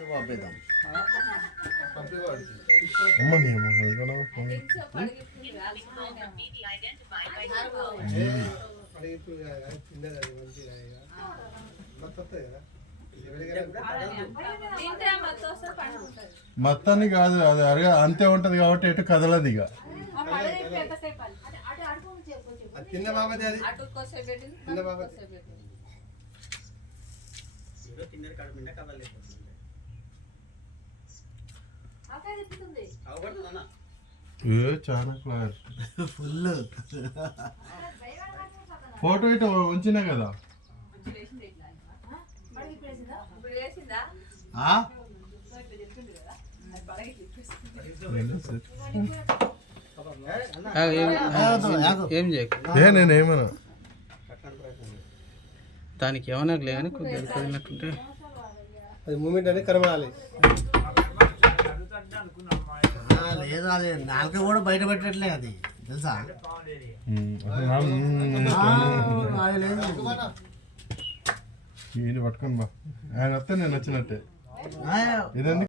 పంపిద్దాం మొత్తాన్ని కాదు అది అరగా అంతే ఉంటది కాబట్టి ఎటు కదలదు ఇక చాలా క్లాస్ ఫుల్ ఫోటో ఇటు ఉంచినా కదా ఏం చేయకు నేనేమన్నా దానికి ఏమన్నా లేదని కొద్దిగా కదిలినట్టుంటే అది మూమెంట్ అనేది కనబడాలి. లేదు అది నాలుక కూడా బయట పెట్టట్లే అది తెలుసా పట్టుకొని బా ఆయన వస్తే నేను వచ్చినట్టే ఇదండి.